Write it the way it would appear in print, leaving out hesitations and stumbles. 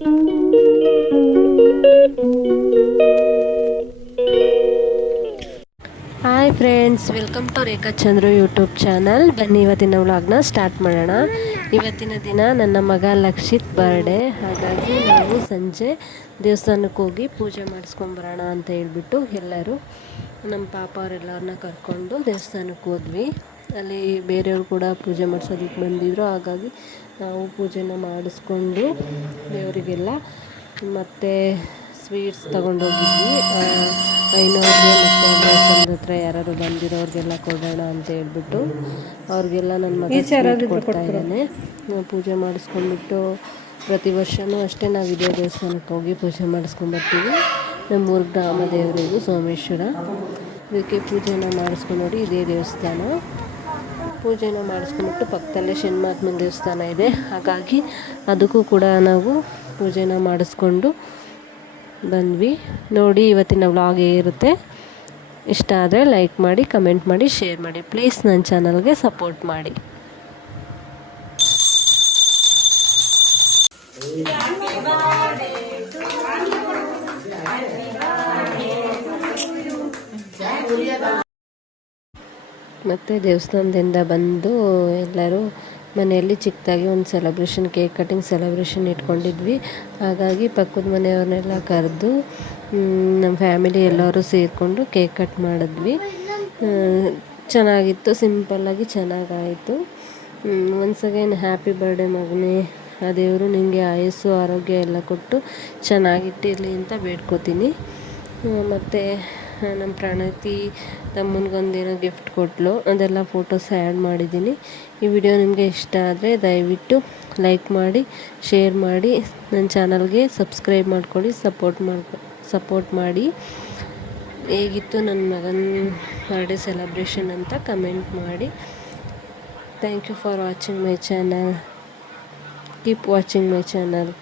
Hi friends, welcome to Rekha Chandru YouTube channel. ಬನ್ನಿ ಇವತ್ತಿನ ವ್ಲಾಗ್ನ ಸ್ಟಾರ್ಟ್ ಮಾಡೋಣ. ಇವತ್ತಿನ ದಿನ ನನ್ನ ಮಗ ಲಕ್ಷಿತ್ ಬರ್ಡೇ. ಹಾಗಾಗಿ ನಾವು ಸಂಜೆ ದೇವಸ್ಥಾನಕ್ಕೆ ಹೋಗಿ ಪೂಜೆ ಮಾಡಿಸ್ಕೊಂಬರೋಣ ಅಂತ ಹೇಳ್ಬಿಟ್ಟು ಎಲ್ಲರೂ ನಮ್ಮ ಪಾಪ ಅವರೆಲ್ಲರನ್ನ ಕರ್ಕೊಂಡು ದೇವಸ್ಥಾನಕ್ಕೆ ಹೋದ್ವಿ. ಅಲ್ಲಿ ಬೇರೆಯವರು ಕೂಡ ಪೂಜೆ ಮಾಡಿಸೋದಕ್ಕೆ ಬಂದಿದ್ದರು. ಹಾಗಾಗಿ ನಾವು ಪೂಜೆನ ಮಾಡಿಸ್ಕೊಂಡು ದೇವರಿಗೆಲ್ಲ ಮತ್ತು ಸ್ವೀಟ್ಸ್ ತೊಗೊಂಡೋಗಿದ್ವಿ. ಐನೋರಿಗೆ ಮತ್ತು ದೇವಸ್ಥಾನದ ಹತ್ರ ಯಾರು ಬಂದಿರೋರಿಗೆಲ್ಲ ಕೊಡೋಣ ಅಂತ ಹೇಳ್ಬಿಟ್ಟು ಅವ್ರಿಗೆಲ್ಲ ನನ್ನ ಮಗ ಸ್ವೀಟ್ ಕೊಡ್ತಾ ಇದ್ದಾನೆ. ಪೂಜೆ ಮಾಡಿಸ್ಕೊಂಡ್ಬಿಟ್ಟು ಪ್ರತಿ ವರ್ಷವೂ ಅಷ್ಟೇ ನಾವು ಇದೇ ದೇವಸ್ಥಾನಕ್ಕೆ ಹೋಗಿ ಪೂಜೆ ಮಾಡಿಸ್ಕೊಂಬರ್ತೀವಿ. ನಮ್ಮೂರು ಗ್ರಾಮ ದೇವರಿಗೂ ಸೋಮೇಶ್ವರ. ಇದಕ್ಕೆ ಪೂಜೆನ ಮಾಡಿಸ್ಕೊಂಡು ನೋಡಿ, ಇದೇ ದೇವಸ್ಥಾನ. ಪೂಜೆನ ಮಾಡಿಸ್ಕೊಂಡ್ಬಿಟ್ಟು ಪಕ್ಕದಲ್ಲೇ ಶನಿಮಹಾತ್ಮನ ದೇವಸ್ಥಾನ ಇದೆ. ಹಾಗಾಗಿ ಅದಕ್ಕೂ ಕೂಡ ನಾವು ಪೂಜೆನ ಮಾಡಿಸ್ಕೊಂಡು ಬಂದ್ವಿ. ನೋಡಿ ಇವತ್ತಿನ ವ್ಲಾಗ್ ಇರುತ್ತೆ. ಇಷ್ಟ ಆದರೆ ಲೈಕ್ ಮಾಡಿ, ಕಮೆಂಟ್ ಮಾಡಿ, ಶೇರ್ ಮಾಡಿ. ಪ್ಲೀಸ್ ನನ್ನ ಚಾನಲ್ಗೆ ಸಪೋರ್ಟ್ ಮಾಡಿ. ಮತ್ತು ದೇವಸ್ಥಾನದಿಂದ ಬಂದು ಎಲ್ಲರೂ ಮನೆಯಲ್ಲಿ ಚಿಕ್ಕದಾಗಿ ಒಂದು ಸೆಲೆಬ್ರೇಷನ್, ಕೇಕ್ ಕಟಿಂಗ್ ಸೆಲೆಬ್ರೇಷನ್ ಇಟ್ಕೊಂಡಿದ್ವಿ. ಹಾಗಾಗಿ ಪಕ್ಕದ ಮನೆಯವ್ರನ್ನೆಲ್ಲ ಕರೆದು ನಮ್ಮ ಫ್ಯಾಮಿಲಿ ಎಲ್ಲರೂ ಸೇರಿಕೊಂಡು ಕೇಕ್ ಕಟ್ ಮಾಡಿದ್ವಿ. ಚೆನ್ನಾಗಿತ್ತು, ಸಿಂಪಲ್ಲಾಗಿ ಚೆನ್ನಾಗಾಯಿತು. ಒನ್ಸ್ ಅಗೇನ್ ಹ್ಯಾಪಿ ಬರ್ಡೇ ಮಗನೇ. ಆ ದೇವರು ನಿನಗೆ ಆಯಸ್ಸು ಆರೋಗ್ಯ ಎಲ್ಲ ಕೊಟ್ಟು ಚೆನ್ನಾಗಿಟ್ಟಿರಲಿ ಅಂತ ಬೇಡ್ಕೋತೀನಿ. ಮತ್ತು ನಮ್ಮ ಪ್ರಣತಿ ತಮ್ಮನಿಗೊಂದೇನೋ ಗಿಫ್ಟ್ ಕೊಟ್ಟಳು, ಅದೆಲ್ಲ ಫೋಟೋಸ್ ಆ್ಯಡ್ ಮಾಡಿದ್ದೀನಿ. ಈ ವಿಡಿಯೋ ನಿಮಗೆ ಇಷ್ಟ ಆದರೆ ದಯವಿಟ್ಟು ಲೈಕ್ ಮಾಡಿ, ಶೇರ್ ಮಾಡಿ, ನನ್ನ ಚಾನಲ್ಗೆ ಸಬ್ಸ್ಕ್ರೈಬ್ ಮಾಡ್ಕೊಳ್ಳಿ, ಸಪೋರ್ಟ್ ಮಾಡಿ. ಹೇಗಿತ್ತು ನನ್ನ ಮಗನ ಬರ್ಡೇ ಸೆಲೆಬ್ರೇಷನ್ ಅಂತ ಕಮೆಂಟ್ ಮಾಡಿ. Thank you for watching my channel. Keep watching my channel.